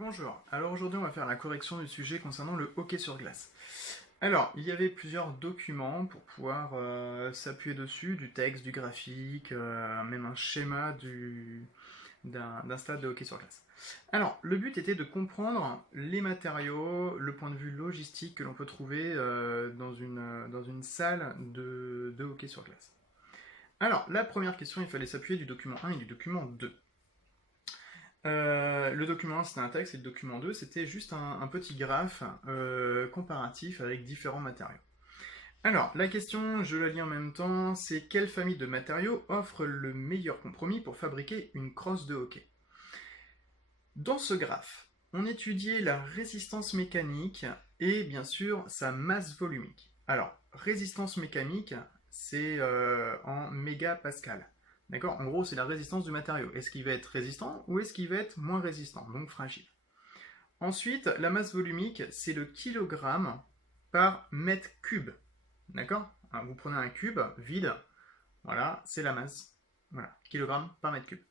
Bonjour, alors aujourd'hui on va faire la correction du sujet concernant le hockey sur glace. Alors, il y avait plusieurs documents pour pouvoir s'appuyer dessus, du texte, du graphique, même un schéma d'un stade de hockey sur glace. Alors, le but était de comprendre les matériaux, le point de vue logistique que l'on peut trouver dans une salle de hockey sur glace. Alors, la première question, il fallait s'appuyer du document 1 et du document 2. Le document 1 c'était un texte et le document 2 c'était juste un petit graphe comparatif avec différents matériaux. Alors, la question, je la lis en même temps, c'est quelle famille de matériaux offre le meilleur compromis pour fabriquer une crosse de hockey? Dans ce graphe, on étudiait la résistance mécanique et bien sûr sa masse volumique. Alors, résistance mécanique, c'est en mégapascal. D'accord? En gros, c'est la résistance du matériau. Est-ce qu'il va être résistant ou est-ce qu'il va être moins résistant, donc fragile? Ensuite, la masse volumique, c'est le kilogramme par mètre cube. D'accord? Vous prenez un cube vide, voilà, c'est la masse. Voilà, kilogramme par mètre cube.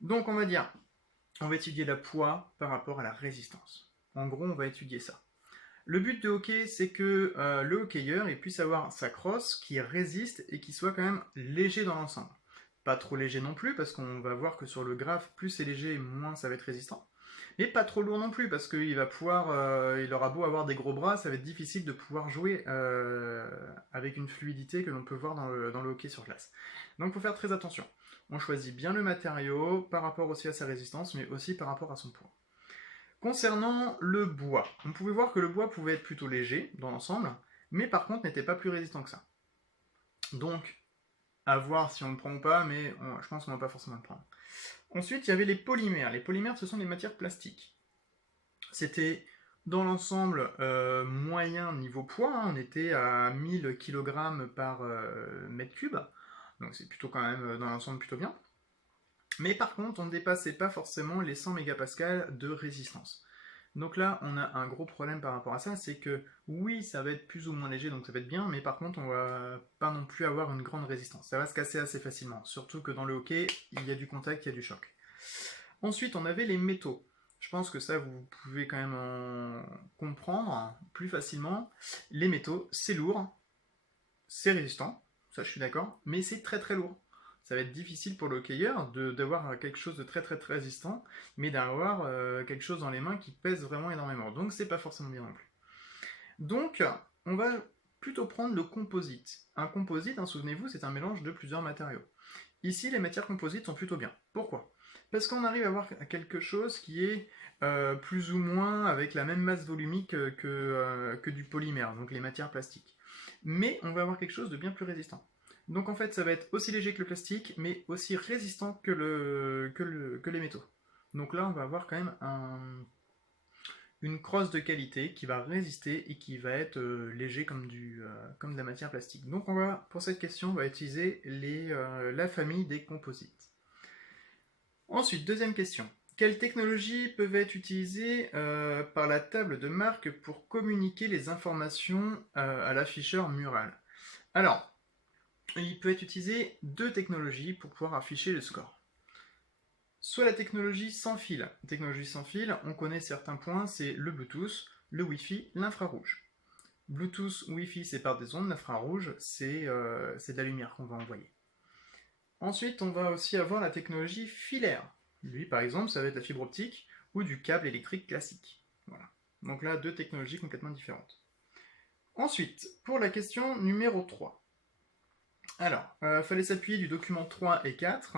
Donc on va dire, on va étudier le poids par rapport à la résistance. En gros, on va étudier ça. Le but de hockey, c'est que le hockeyeur il puisse avoir sa crosse qui résiste et qui soit quand même léger dans l'ensemble. Pas trop léger non plus, parce qu'on va voir que sur le graphe, plus c'est léger, moins ça va être résistant. Mais pas trop lourd non plus, parce qu'il va pouvoir, il aura beau avoir des gros bras, ça va être difficile de pouvoir jouer avec une fluidité que l'on peut voir dans le hockey sur glace. Donc il faut faire très attention. On choisit bien le matériau par rapport aussi à sa résistance, mais aussi par rapport à son poids. Concernant le bois, on pouvait voir que le bois pouvait être plutôt léger dans l'ensemble, mais par contre n'était pas plus résistant que ça. Donc, à voir si on le prend ou pas, mais je pense qu'on va pas forcément le prendre. Ensuite, il y avait les polymères. Les polymères, ce sont des matières plastiques. C'était dans l'ensemble moyen niveau poids, hein, on était à 1000 kg par mètre cube, donc c'est plutôt quand même dans l'ensemble plutôt bien. Mais par contre, on ne dépassait pas forcément les 100 mégapascales de résistance. Donc là, on a un gros problème par rapport à ça, c'est que oui, ça va être plus ou moins léger, donc ça va être bien, mais par contre, on va pas non plus avoir une grande résistance. Ça va se casser assez facilement, surtout que dans le hockey, il y a du contact, il y a du choc. Ensuite, on avait les métaux. Je pense que ça, vous pouvez quand même en comprendre plus facilement. Les métaux, c'est lourd, c'est résistant, ça je suis d'accord, mais c'est très très lourd. Ça va être difficile pour le hockeyeur d'avoir quelque chose de très très très résistant, mais d'avoir quelque chose dans les mains qui pèse vraiment énormément. Donc c'est pas forcément bien non plus. Donc on va plutôt prendre le composite. Un composite, hein, souvenez-vous, c'est un mélange de plusieurs matériaux. Ici, les matières composites sont plutôt bien. Pourquoi? Parce qu'on arrive à avoir quelque chose qui est plus ou moins avec la même masse volumique que du polymère, donc les matières plastiques. Mais on va avoir quelque chose de bien plus résistant. Donc en fait, ça va être aussi léger que le plastique, mais aussi résistant que les métaux. Donc là, on va avoir quand même une crosse de qualité qui va résister et qui va être léger comme de la matière plastique. Donc on va, pour cette question, on va utiliser la famille des composites. Ensuite, deuxième question. Quelles technologies peuvent être utilisées par la table de marque pour communiquer les informations à l'afficheur mural? Alors, il peut être utilisé deux technologies pour pouvoir afficher le score. Soit la technologie sans fil. La technologie sans fil, on connaît certains points, c'est le Bluetooth, le Wi-Fi, l'infrarouge. Bluetooth, Wi-Fi, c'est par des ondes, l'infrarouge, c'est de la lumière qu'on va envoyer. Ensuite, on va aussi avoir la technologie filaire. Lui, par exemple, ça va être la fibre optique ou du câble électrique classique. Voilà. Donc là, deux technologies complètement différentes. Ensuite, pour la question numéro 3. Alors, fallait s'appuyer du document 3 et 4,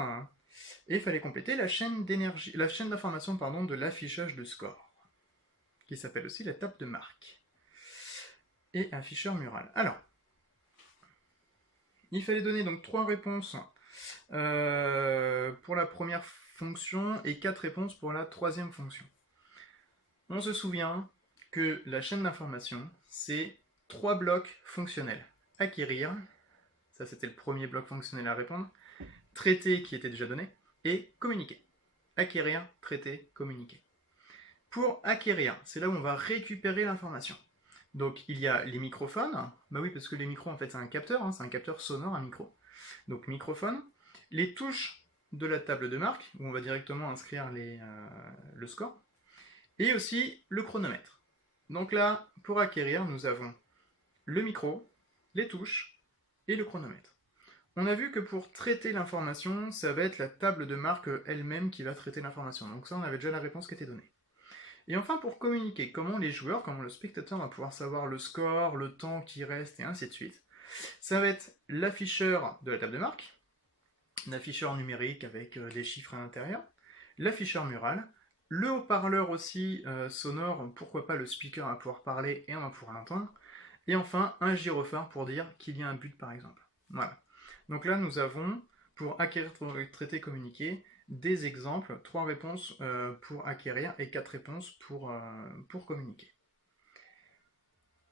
et il fallait compléter la chaîne d'information de l'affichage de score, qui s'appelle aussi la table de marque, et afficheur mural. Alors, il fallait donner donc 3 réponses pour la première fonction et 4 réponses pour la troisième fonction. On se souvient que la chaîne d'information, c'est 3 blocs fonctionnels. Acquérir, ça c'était le premier bloc fonctionnel à répondre, traiter qui était déjà donné, et communiquer. Acquérir, traiter, communiquer. Pour acquérir, c'est là où on va récupérer l'information. Donc il y a les microphones, bah oui parce que les micros en fait c'est un capteur, hein, c'est un capteur sonore, un micro. Donc microphone, les touches de la table de marque, où on va directement inscrire le score, et aussi le chronomètre. Donc là, pour acquérir, nous avons le micro, les touches et le chronomètre. On a vu que pour traiter l'information, ça va être la table de marque elle-même qui va traiter l'information. Donc ça, on avait déjà la réponse qui était donnée. Et enfin, pour communiquer, comment les joueurs, comment le spectateur va pouvoir savoir le score, le temps qui reste, et ainsi de suite. Ça va être l'afficheur de la table de marque, l'afficheur numérique avec des chiffres à l'intérieur, l'afficheur mural, le haut-parleur aussi sonore, pourquoi pas le speaker va pouvoir parler et on va pouvoir l'entendre, et enfin un gyrophare pour dire qu'il y a un but par exemple. Voilà. Donc là nous avons, pour acquérir, traiter, communiquer, des exemples, 3 réponses pour acquérir et 4 réponses pour communiquer.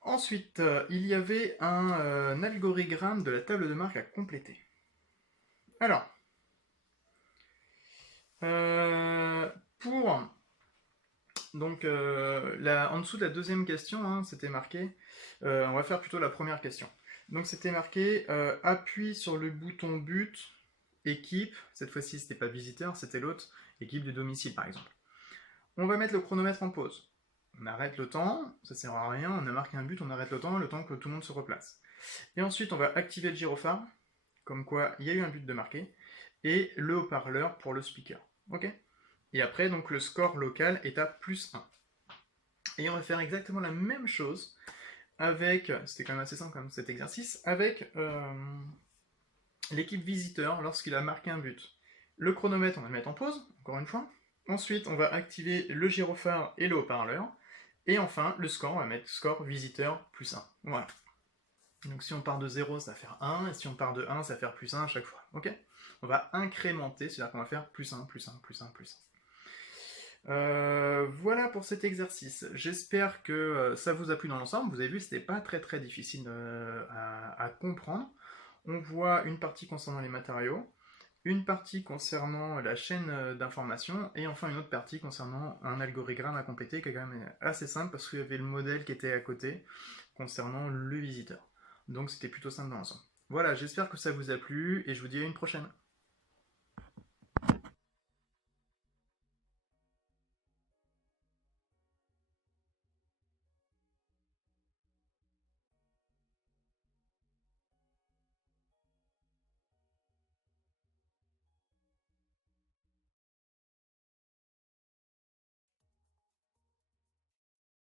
Ensuite, il y avait un algorithme de la table de marque à compléter. Alors, pour donc en dessous de la deuxième question, hein, c'était marqué, on va faire plutôt la première question. Donc c'était marqué appuie sur le bouton but, équipe, cette fois-ci c'était pas visiteur, c'était l'autre, équipe de domicile par exemple. On va mettre le chronomètre en pause. On arrête le temps, ça sert à rien, on a marqué un but, on arrête le temps que tout le monde se replace. Et ensuite on va activer le gyrophare, comme quoi il y a eu un but de marquer, et le haut-parleur pour le speaker. Ok. Et après, donc le score local est à plus 1. Et on va faire exactement la même chose avec, c'était quand même assez simple comme cet exercice, avec l'équipe visiteur lorsqu'il a marqué un but. Le chronomètre, on va le mettre en pause, encore une fois. Ensuite, on va activer le gyrophare et le haut-parleur. Et enfin, le score, on va mettre score visiteur plus 1. Voilà. Donc si on part de 0, ça va faire 1, et si on part de 1, ça va faire plus 1 à chaque fois. Ok. On va incrémenter, c'est-à-dire qu'on va faire plus 1, plus 1, plus 1, plus 1. Voilà pour cet exercice. J'espère que ça vous a plu dans l'ensemble. Vous avez vu, c'était pas très difficile à comprendre. On voit une partie concernant les matériaux, une partie concernant la chaîne d'information, et enfin une autre partie concernant un algorithme à compléter qui est quand même assez simple parce qu'il y avait le modèle qui était à côté concernant le visiteur. Donc c'était plutôt simple dans l'ensemble. Voilà, j'espère que ça vous a plu et je vous dis à une prochaine.